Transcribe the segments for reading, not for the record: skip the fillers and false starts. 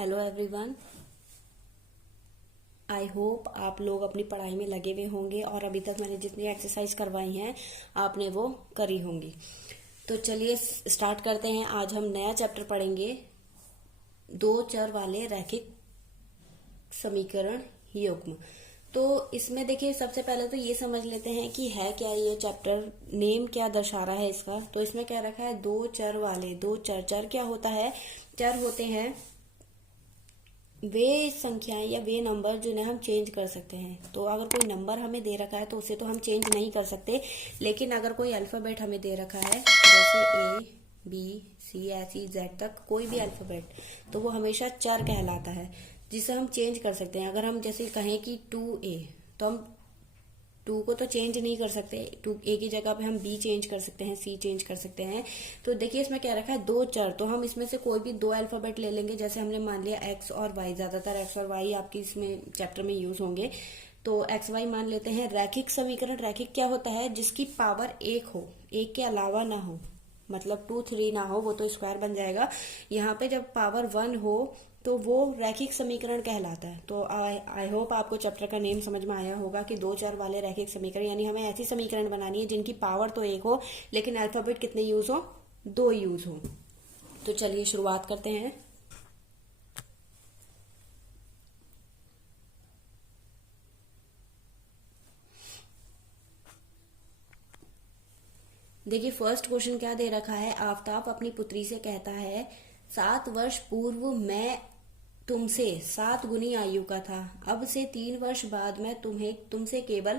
Hello everyone. I hope आप लोग अपनी पढ़ाई में लगे हुए होंगे और अभी तक मैंने जितनी एक्सरसाइज करवाई हैं आपने वो करी होंगी। तो चलिए स्टार्ट करते हैं। आज हम नया चैप्टर पढ़ेंगे, दो चर वाले रैखिक समीकरण युग्म। तो इसमें देखिए, सबसे पहले तो ये समझ लेते हैं कि है क्या ये चैप्टर, नेम क्या दर्शा रहा है इसका। तो इसमें क्या रखा है, दो चर वाले। दो चर, चर क्या होता है? चर होते हैं वे संख्याएं या वे नंबर जिन्हें हम चेंज कर सकते हैं। तो अगर कोई नंबर हमें दे रखा है तो उसे तो हम चेंज नहीं कर सकते, लेकिन अगर कोई अल्फाबेट हमें दे रखा है जैसे A B C ऐसी Z तक कोई भी अल्फाबेट, तो वो हमेशा चर कहलाता है जिसे हम चेंज कर सकते हैं। अगर हम जैसे कहें कि 2A, तो हम 2 को तो चेंज नहीं कर सकते, 2A की जगह पे हम B चेंज कर सकते हैं, C चेंज कर सकते हैं। तो देखिए इसमें क्या रखा है, दो चर। तो हम इसमें से कोई भी दो अल्फाबेट ले लेंगे। जैसे हमने मान लिया X और Y, ज्यादातर X और Y आपकी इसमें चैप्टर में यूज होंगे। तो XY मान लेते हैं। रैखिक समीकरण, रैखिक क्या होता है? जिसकी पावर एक हो, एक के अलावा ना हो, मतलब 2 3 ना हो, वो तो स्क्वायर बन जाएगा। यहाँ पे जब पावर 1 हो तो वो रैखिक समीकरण कहलाता है। तो आई होप आपको चैप्टर का नेम समझ में आया होगा कि दो चर वाले रैखिक समीकरण, यानी हमें ऐसी समीकरण बनानी है जिनकी पावर तो एक हो लेकिन अल्फाबेट कितने यूज हो? दो यूज हो। तो चलिए शुरुआत करते हैं। देखिए फर्स्ट क्वेश्चन क्या दे रखा है। आफ्ताब अपनी पुत्री से कहता है, 7 वर्ष पूर्व मैं तुमसे 7 गुनी आयु का था, अब से 3 वर्ष बाद मैं तुमसे केवल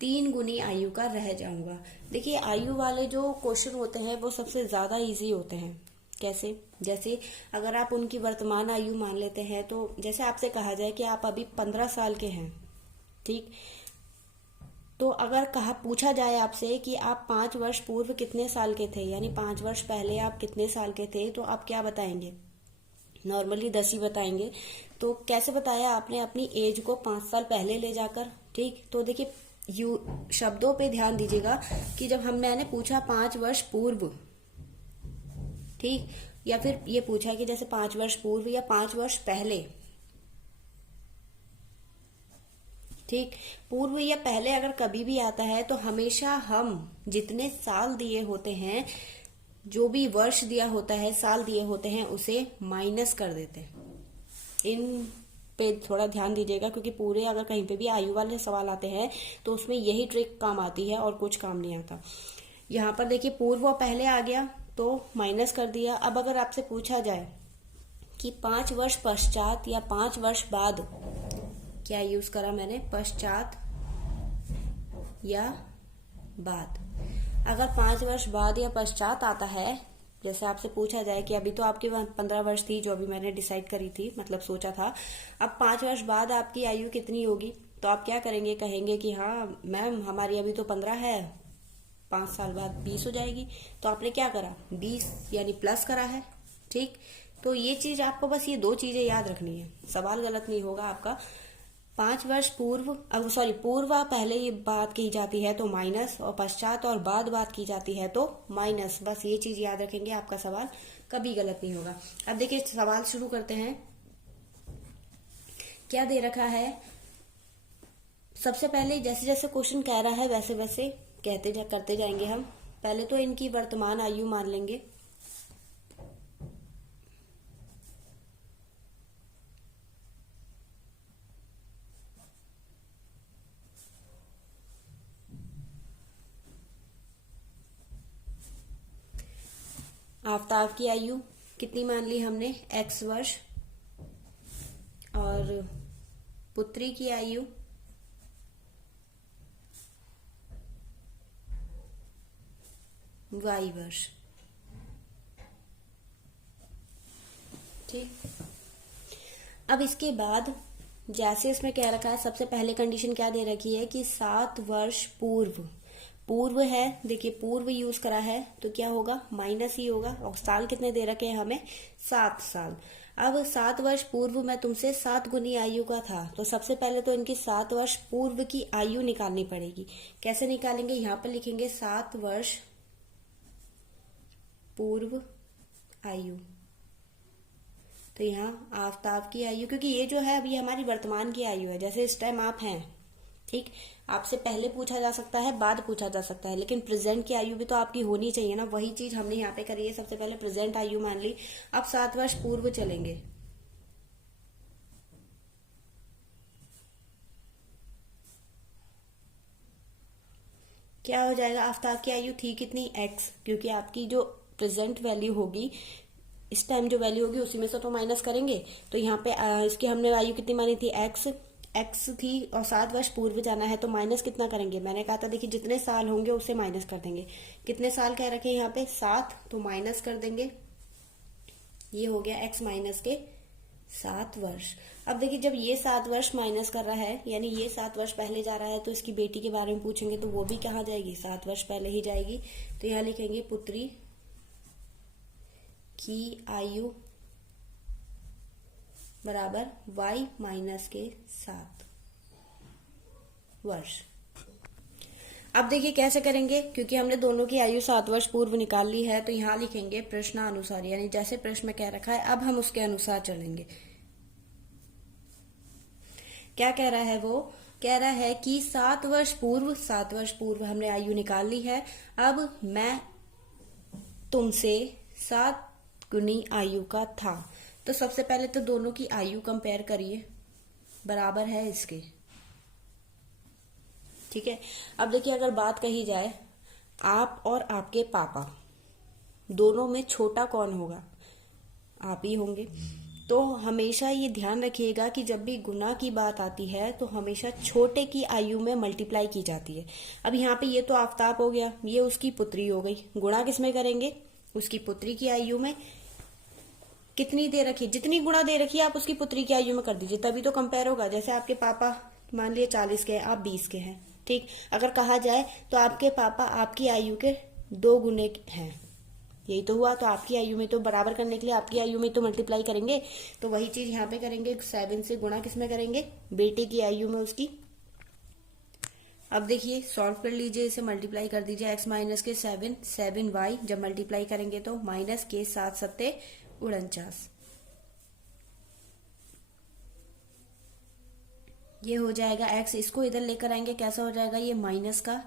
3 गुनी आयु का रह जाऊंगा। देखिए आयु वाले जो क्वेश्चन होते हैं वो सबसे ज्यादा इजी होते हैं। कैसे? जैसे अगर आप उनकी वर्तमान आयु मान लेते हैं, तो जैसे आपसे कहा जाए कि आप अभी 15 साल के हैं, ठीक। तो अगर पूछा जाए आपसे कि आप 5 वर्ष पूर्व कितने साल के थे, यानी 5 वर्ष पहले आप कितने साल के थे, तो आप क्या बताएंगे? नॉर्मली 10 ही बताएंगे। तो कैसे बताया आपने? अपनी एज को 5 साल पहले ले जाकर, ठीक। तो देखिए शब्दों पे ध्यान दीजिएगा कि जब मैंने पूछा 5 वर्ष पूर्व, ठीक, या फिर ये पूछा कि जैसे 5 वर्ष पूर्व या 5 वर्ष पहले, ठीक। पूर्व या पहले अगर कभी भी आता है तो हमेशा हम जितने साल दिए होते हैं, जो भी वर्ष दिया होता है, साल दिए होते हैं, उसे माइनस कर देते हैं। इन पे थोड़ा ध्यान दीजिएगा, क्योंकि पूरे अगर कहीं पे भी आयु वाले सवाल आते हैं तो उसमें यही ट्रिक काम आती है और कुछ काम नहीं आता। यहाँ पर देखिए पूर्व और पहले आ गया तो माइनस कर दिया। अब अगर आपसे पूछा जाए कि 5 वर्ष पश्चात या 5 वर्ष बाद, क्या यूज करा मैंने? पश्चात या बाद। अगर 5 वर्ष बाद या पश्चात आता है, जैसे आपसे पूछा जाए कि अभी तो आपकी 15 वर्ष थी जो अभी मैंने डिसाइड करी थी, मतलब सोचा था, अब 5 वर्ष बाद आपकी आयु कितनी होगी, तो आप क्या करेंगे? कहेंगे कि हाँ मैम हमारी अभी तो 15 है, 5 साल बाद 20 हो जाएगी। तो आपने क्या करा? 20 यानी प्लस करा है, ठीक। तो ये चीज आपको बस ये दो चीजें याद रखनी है, सवाल गलत नहीं होगा आपका। 5 वर्ष पूर्व, अब सॉरी, पूर्व पहले ये बात की जाती है तो माइनस, और पश्चात और बाद बात की जाती है तो माइनस। बस ये चीज याद रखेंगे, आपका सवाल कभी गलत नहीं होगा। अब देखिए सवाल शुरू करते हैं। क्या दे रखा है? सबसे पहले जैसे जैसे क्वेश्चन कह रहा है वैसे वैसे करते जाएंगे हम। पहले तो इनकी वर्तमान आयु मान लेंगे। आफ्ताब की आयु कितनी मान ली हमने? X वर्ष। और पुत्री की आयु Y वर्ष, ठीक। अब इसके बाद जैसे इसमें कह रखा है, सबसे पहले कंडीशन क्या दे रखी है कि 7 वर्ष पूर्व, पूर्व है, देखिए पूर्व यूज करा है तो क्या होगा? माइनस ही होगा। और साल कितने दे रखे हैं हमें? 7 साल। अब 7 वर्ष पूर्व मैं तुमसे 7 गुनी आयु का था, तो सबसे पहले तो इनकी 7 वर्ष पूर्व की आयु निकालनी पड़ेगी। कैसे निकालेंगे? यहाँ पर लिखेंगे 7 वर्ष पूर्व आयु, तो यहाँ आफताब की आयु, क्योंकि ये जो है अभी हमारी वर्तमान की आयु है, जैसे इस टाइम आप हैं, ठीक, आपसे पहले पूछा जा सकता है, बाद पूछा जा सकता है, लेकिन प्रेजेंट की आयु भी तो आपकी होनी चाहिए ना। वही चीज हमने यहाँ पे करी है, सबसे पहले प्रेजेंट आयु मान ली। अब 7 वर्ष पूर्व चलेंगे। क्या हो जाएगा, आफ्ताब की आयु थी कितनी, x, क्योंकि आपकी जो प्रेजेंट वैल्यू होगी, इस टाइम जो वैल्यू होगी उसी में से तो माइनस करेंगे। तो यहाँ पे इसकी हमने आयु कितनी मानी थी, x थी, और 7 वर्ष पूर्व जाना है, तो माइनस कितना करेंगे, मैंने कहा था देखिए जितने साल होंगे उससे माइनस कर देंगे। कितने साल कह रखे हैं यहाँ पे, 7, तो माइनस कर देंगे। ये हो गया x माइनस के 7 वर्ष। अब देखिए जब ये 7 वर्ष माइनस कर रहा है, यानी ये 7 वर्ष पहले जा रहा है, तो इसकी बेटी के बारे में पूछेंगे तो वो भी कहाँ जाएगी, 7 वर्ष पहले ही जाएगी। तो यहाँ लिखेंगे पुत्री की आयु बराबर y माइनस के 7 वर्ष। अब देखिए कैसे करेंगे, क्योंकि हमने दोनों की आयु 7 वर्ष पूर्व निकाल ली है, तो यहाँ लिखेंगे प्रश्नानुसार, यानी जैसे प्रश्न में कह रखा है अब हम उसके अनुसार चलेंगे। क्या कह रहा है, वो कह रहा है कि 7 वर्ष पूर्व हमने आयु निकाल ली है। अब मैं तुमसे 7 गुनी आयु का था। तो सबसे पहले तो दोनों की आयु कंपेयर करिए, बराबर है इसके, ठीक है। अब देखिए अगर बात कही जाए, आप और आपके पापा दोनों में छोटा कौन होगा, आप ही होंगे। तो हमेशा ये ध्यान रखिएगा कि जब भी गुना की बात आती है तो हमेशा छोटे की आयु में मल्टीप्लाई की जाती है। अब यहाँ पे ये तो आफ्ताब हो गया, ये उसकी पुत्री हो गई, गुणा किसमें करेंगे, उसकी पुत्री की आयु में। कितनी दे रखी, जितनी गुणा दे रखी है आप उसकी पुत्री की आयु में कर दीजिए, तभी तो कंपेयर होगा। जैसे आपके पापा मान लिए 40 के, आप 20 के हैं, ठीक। अगर कहा जाए तो आपके पापा आपकी आयु के 2 गुने हैं, यही तो हुआ। तो आपकी आयु में तो बराबर करने के लिए आपकी आयु में तो मल्टीप्लाई करेंगे, तो वही चीज यहाँ पे करेंगे, 7 से गुणा किसमें करेंगे, बेटे की आयु में उसकी। अब देखिए सॉल्व कर लीजिए, इसे मल्टीप्लाई कर दीजिए, x माइनस के 7y, जब मल्टीप्लाई करेंगे तो माइनस के 7 सत्ते 49, ये हो जाएगा x। इसको इधर लेकर आएंगे कैसा हो जाएगा, ये माइनस का,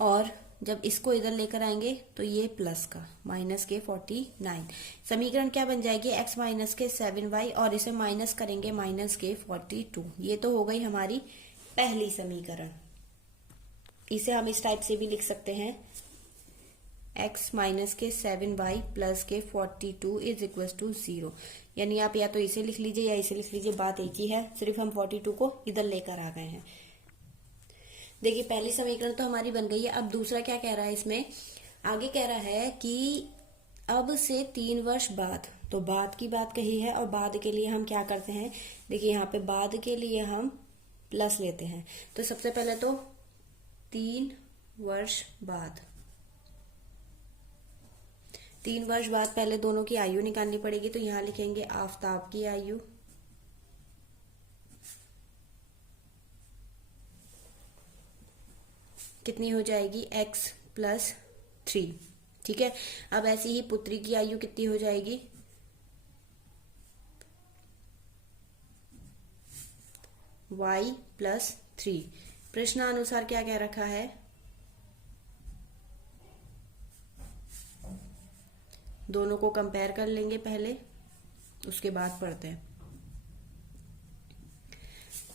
और जब इसको इधर लेकर आएंगे तो ये प्लस का, माइनस के 49। समीकरण क्या बन जाएगी, x माइनस के 7y, और इसे माइनस करेंगे माइनस के 42। ये तो हो गई हमारी पहली समीकरण। इसे हम इस टाइप से भी लिख सकते हैं, x माइनस के 7y प्लस के 42 इज इक्वल टू 0। यानी आप या तो इसे लिख लीजिए या इसे लिख लीजिए, बात एक ही है, सिर्फ हम 42 को इधर लेकर आ गए हैं। देखिए पहली समीकरण तो हमारी बन गई है। अब दूसरा क्या कह रहा है, इसमें आगे कह रहा है कि अब से 3 वर्ष बाद, तो बाद की बात कही है, और बाद के लिए हम क्या करते हैं, देखिए यहाँ पे बाद के लिए हम प्लस लेते हैं। तो सबसे पहले तो 3 वर्ष बाद, 3 वर्ष बाद पहले दोनों की आयु निकालनी पड़ेगी। तो यहाँ लिखेंगे आफताब की आयु कितनी हो जाएगी, x प्लस 3, ठीक है। अब ऐसी ही पुत्री की आयु कितनी हो जाएगी, y प्लस 3। प्रश्नानुसार क्या कह रखा है, दोनों को कंपेयर कर लेंगे पहले, उसके बाद पढ़ते हैं।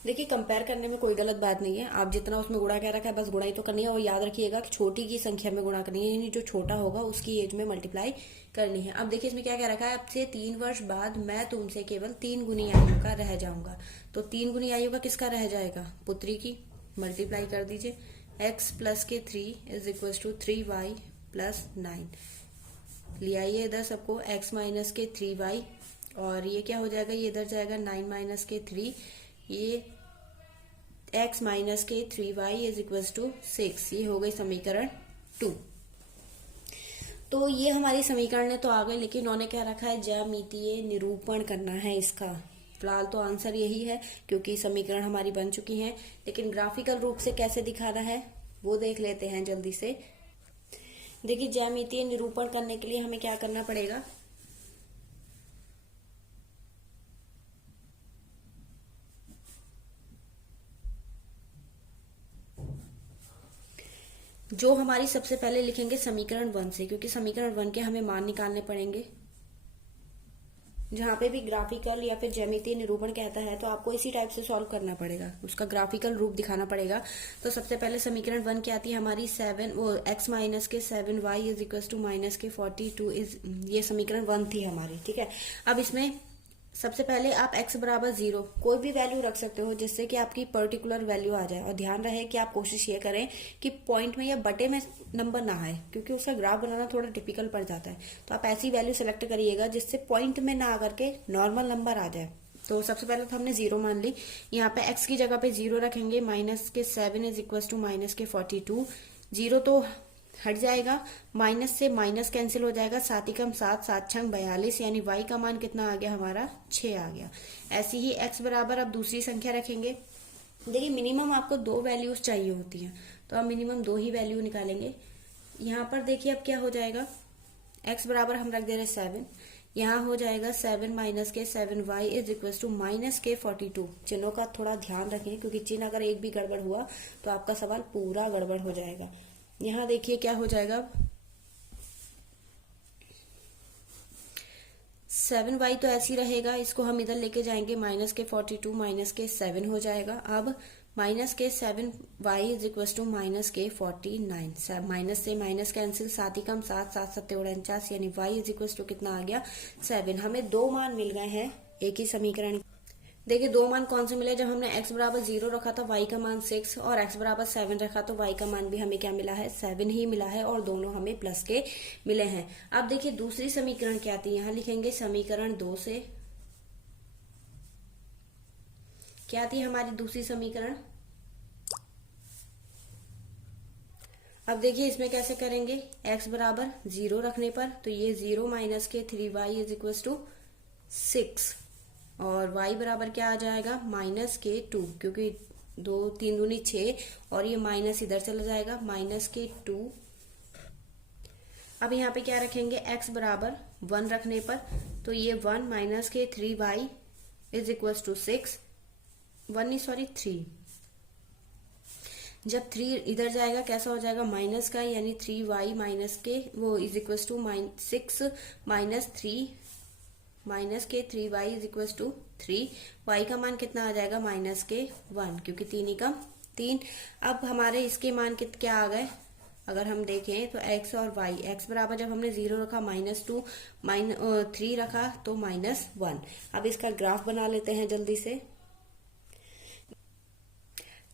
देखिए कंपेयर करने में कोई गलत बात नहीं है, आप जितना उसमें गुणा कह रखा है बस गुणा ही तो करनी है, और याद रखिएगा कि छोटी की संख्या में गुणा करनी है, यानी जो छोटा होगा उसकी एज में मल्टीप्लाई करनी है। अब देखिए इसमें क्या कह रखा है, अब से 3 वर्ष बाद मैं तुमसे केवल 3 गुनी आयु का रह जाऊंगा। तो 3 गुनी आयु का किसका रह जाएगा, पुत्री की, मल्टीप्लाई कर दीजिए, x प्लस के 3 is equal to 3y plus 9। ले आइए इधर सबको, x माइनस के 3y, और ये क्या हो जाएगा, ये इधर जाएगा 9 माइनस के 3, ये x माइनस के 3y इज इक्वल टू 6। ये हो गई समीकरण 2। तो ये हमारी समीकरण तो आ गई, लेकिन उन्होंने क्या रखा है, ज्यामितीय निरूपण करना है इसका। फिलहाल तो आंसर यही है, क्योंकि समीकरण हमारी बन चुकी हैं, लेकिन ग्राफिकल रूप से कैसे दिखाना है वो देख लेते हैं जल्दी से। देखिए ज्यामितीय निरूपण करने के लिए हमें क्या करना पड़ेगा, जो हमारी सबसे पहले लिखेंगे समीकरण 1 से, क्योंकि समीकरण 1 के हमें मान निकालने पड़ेंगे। जहां पे भी ग्राफिकल या फिर ज्यामितीय निरूपण कहता है तो आपको इसी टाइप से सॉल्व करना पड़ेगा, उसका ग्राफिकल रूप दिखाना पड़ेगा। तो सबसे पहले समीकरण 1 क्या आती है हमारी, 7 वो x माइनस के 7y is equal to minus के 42 इज, ये समीकरण 1 थी हमारी, ठीक है। अब इसमें सबसे पहले आप x बराबर 0 कोई भी वैल्यू रख सकते हो जिससे कि आपकी पर्टिकुलर वैल्यू आ जाए, और ध्यान रहे कि आप कोशिश ये करें कि पॉइंट में या बटे में नंबर ना आए, क्योंकि उसका ग्राफ बनाना थोड़ा डिफिकल्ट पड़ जाता है। तो आप ऐसी वैल्यू सेलेक्ट करिएगा जिससे पॉइंट में ना आकर के नॉर्मल नंबर आ जाए। तो सबसे पहले तो हमने 0 मान ली, यहाँ पे x की जगह पे 0 रखेंगे, माइनस के 7 इज इक्वल टू माइनस के 42, 0 तो हट जाएगा, माइनस से माइनस कैंसिल हो जाएगा, 7 ही कम 7, 7 छंग 42, यानी y का मान कितना आ गया हमारा, 6 आ गया। ऐसे ही x बराबर अब दूसरी संख्या रखेंगे। देखिए मिनिमम आपको 2 वैल्यूज चाहिए होती हैं, तो अब मिनिमम 2 ही वैल्यू निकालेंगे। यहाँ पर देखिए अब क्या हो जाएगा, x बराबर हम रख दे रहे 7, यहाँ हो जाएगा 7 माइनस के 7y is equal to minus के 42। चिन्हों का थोड़ा ध्यान रखें, क्योंकि चिन्ह अगर एक भी गड़बड़ हुआ तो आपका सवाल पूरा गड़बड़ हो जाएगा। यहाँ देखिए क्या हो जाएगा, 7y तो ऐसे ही रहेगा, इसको हम इधर लेके जाएंगे, माइनस के 42 माइनस के 7 हो जाएगा। अब माइनस के 7y is equal to minus के 49, माइनस से माइनस कैंसिल, 7 ही कम 7, 7 7 49, यानी y इज इक्वल टू कितना आ गया, 7। हमें 2 मान मिल गए हैं एक ही समीकरण। देखिए 2 मान कौन से मिले, जब हमने x बराबर 0 रखा था y का मान 6, और x बराबर 7 रखा तो y का मान भी हमें क्या मिला है, 7 ही मिला है, और दोनों हमें प्लस के मिले हैं। अब देखिए दूसरी समीकरण क्या आती है, यहाँ लिखेंगे समीकरण 2 से। क्या आती है हमारी दूसरी समीकरण, अब देखिए इसमें कैसे करेंगे, x बराबर 0 रखने पर तो ये 0 माइनस के 3y इज इक्वल टू 6, और y बराबर क्या आ जाएगा, माइनस के 2, क्योंकि 2 3 दूनी 6, और ये माइनस इधर चला जाएगा, माइनस के 2। अब यहाँ पे क्या रखेंगे, x बराबर 1 रखने पर तो ये 1 माइनस के 3y इज इक्वल टू 6, 3। जब 3 इधर जाएगा कैसा हो जाएगा, माइनस का, यानी 3y माइनस के वो is equal to 6 minus 3, minus के 3y is equal to 3, y का मान कितना आ जाएगा, माइनस के 1, क्योंकि 3 ही कम 3। अब हमारे इसके मान क्या आ गए, अगर हम देखें तो x और y, x बराबर जब हमने 0 रखा -2, 3 रखा तो -1। अब इसका ग्राफ बना लेते हैं जल्दी से।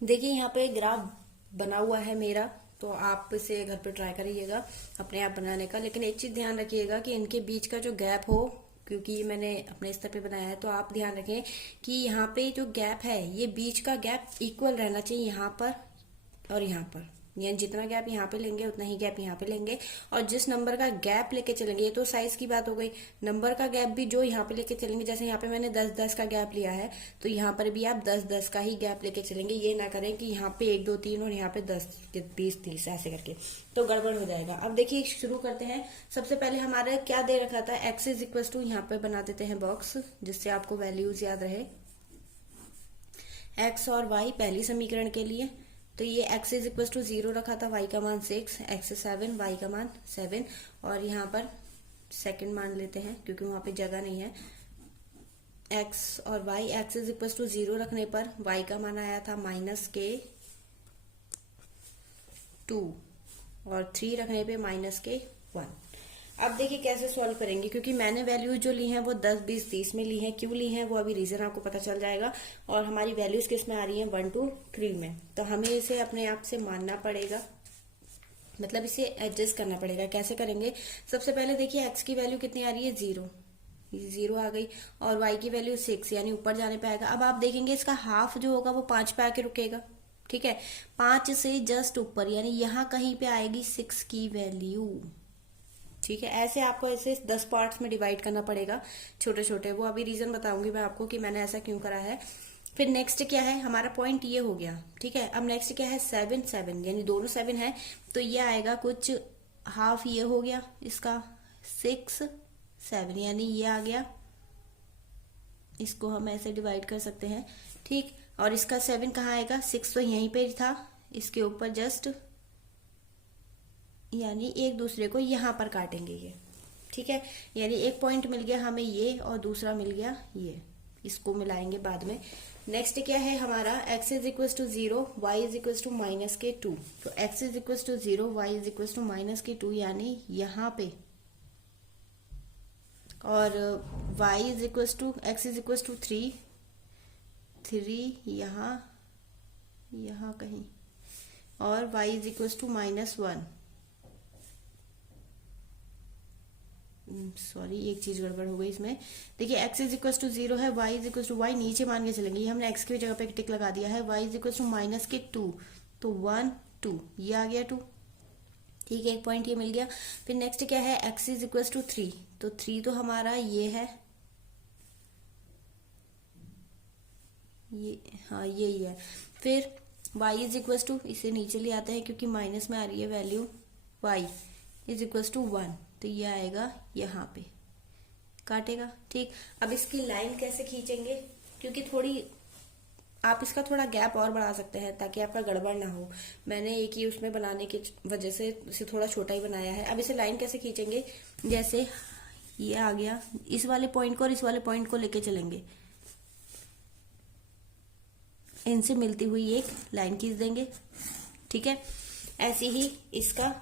देखिए यहाँ पे ग्राफ बना हुआ है मेरा, तो आप इसे घर पे ट्राई करिएगा अपने आप बनाने का, लेकिन एक चीज ध्यान रखिएगा कि इनके बीच का जो गैप हो, क्योंकि मैंने अपने स्तर पे बनाया है, तो आप ध्यान रखें कि यहाँ पे जो गैप है ये बीच का गैप इक्वल रहना चाहिए, यहाँ पर और यहाँ पर, यानी जितना गैप यहाँ पे लेंगे उतना ही गैप यहाँ पे लेंगे, और जिस नंबर का गैप लेके चलेंगे, ये तो साइज की बात हो गई, नंबर का गैप भी जो यहाँ पे लेके चलेंगे, जैसे यहाँ पे मैंने 10-10 का गैप लिया है, तो यहाँ पर भी आप 10-10 का ही गैप लेके चलेंगे। ये ना करें कि यहाँ पे 1 2 3 और यहाँ पे 10 20 30 ऐसे करके, तो गड़बड़ हो जाएगा। अब देखिए शुरू करते हैं। सबसे पहले हमारा क्या दे रखा था, x इज इक्वल टू, यहाँ पे बना देते हैं बॉक्स जिससे आपको वैल्यूज याद रहे, x और y पहली समीकरण के लिए, तो ये x इज इक्वल टू 0 रखा था, y का मान 6, x 7, y का मान 7, और यहाँ पर सेकंड मान लेते हैं क्योंकि वहां पे जगह नहीं है। x और y, x is equal to 0 रखने पर y का मान आया था माइनस के 2, और 3 रखने पे माइनस के 1। अब देखिए कैसे सॉल्व करेंगे, क्योंकि मैंने वैल्यूज जो ली हैं वो 10 20 30 में ली हैं। क्यों ली हैं वो अभी रीजन आपको पता चल जाएगा, और हमारी वैल्यूज किस में आ रही हैं, 1 2 3 में, तो हमें इसे अपने आप से मानना पड़ेगा, मतलब इसे एडजस्ट करना पड़ेगा। कैसे करेंगे, सबसे पहले देखिए x की वैल्यू कितनी आ रही है, 0 आ गई, और y की वैल्यू 6, यानी ऊपर जाने पे आएगा। अब आप देखेंगे इसका हाफ जो होगा वो 5 पे आके रुकेगा, ठीक है, 5 से जस्ट ऊपर, यानी यहाँ कहीं पे आएगी 6 की वैल्यू, ठीक है। ऐसे आपको ऐसे 10 पार्ट्स में डिवाइड करना पड़ेगा, छोटे छोटे, वो अभी रीजन बताऊंगी मैं आपको कि मैंने ऐसा क्यों करा है। फिर नेक्स्ट क्या है, हमारा पॉइंट ये हो गया, ठीक है। अब नेक्स्ट क्या है, 7 7, यानी दोनों 7 है, तो ये आएगा कुछ हाफ, ये हो गया इसका 6 7, यानी ये आ गया, इसको हम ऐसे डिवाइड कर सकते हैं, ठीक। और इसका 7 कहाँ आएगा, 6 तो यहीं पे था, इसके ऊपर जस्ट यानी एक दूसरे को यहाँ पर काटेंगे ये, ठीक है। यानी एक पॉइंट मिल गया हमें ये और दूसरा मिल गया ये, इसको मिलाएंगे बाद में। नेक्स्ट क्या है हमारा, x is equal to 0, y is equal to minus के 2। तो x is equal to 0, y is equal to minus के 2, यानी यहाँ पे, और y is equal to, x is equal to 3 यहाँ कहीं, और y is equal to -1। Sorry, एक चीज गड़बड़ हो गई इसमें। देखिए x इज इक्वल टू 0 है, y is equal to, y नीचे मान के चलेंगे, ये हमने x की जगह पे एक टिक लगा दिया है। y is equal to minus के 2, तो 1 2 ये आ गया 2, ठीक है, एक पॉइंट ये मिल गया। फिर नेक्स्ट क्या है, x इज इक्वल टू 3, तो 3 तो हमारा ये है, ये, हाँ यही है। फिर y इज इक्वल टू, इसे नीचे ले आते हैं क्योंकि माइनस में आ रही है value, y is equal to 1, तो ये आएगा यहाँ पे, काटेगा, ठीक। अब इसकी लाइन कैसे खींचेंगे, क्योंकि थोड़ी आप इसका थोड़ा गैप और बढ़ा सकते हैं ताकि आपका गड़बड़ ना हो। मैंने एक ही उसमें बनाने की वजह से इसे थोड़ा छोटा ही बनाया है। अब इसे लाइन कैसे खींचेंगे, जैसे ये आ गया, इस वाले पॉइंट को और इस वाले पॉइंट को लेके चलेंगे, इनसे मिलती हुई एक लाइन खींच देंगे, ठीक है। ऐसे ही इसका,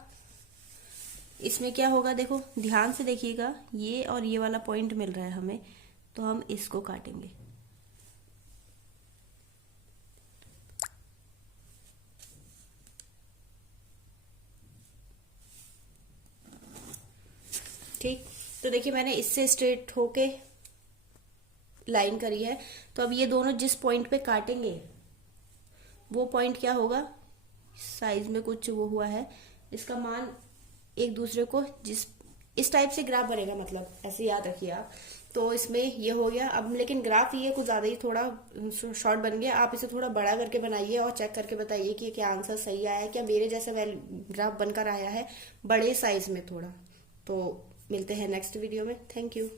इसमें क्या होगा, देखो ध्यान से देखिएगा, ये और ये वाला पॉइंट मिल रहा है हमें, तो हम इसको काटेंगे, ठीक। तो देखिए मैंने इससे स्ट्रेट होके लाइन करी है, तो अब ये दोनों जिस पॉइंट पे काटेंगे वो पॉइंट क्या होगा, साइज में कुछ वो हुआ है, इसका मान एक दूसरे को, जिस इस टाइप से ग्राफ बनेगा, मतलब ऐसे याद रखिए आप। तो इसमें ये हो गया। अब लेकिन ग्राफ ये कुछ ज्यादा ही थोड़ा शॉर्ट बन गया, आप इसे थोड़ा बड़ा करके बनाइए और चेक करके बताइए कि क्या आंसर सही आया है, क्या मेरे जैसा ग्राफ बनकर आया है बड़े साइज में थोड़ा। तो मिलते हैं नेक्स्ट वीडियो में, थैंक यू।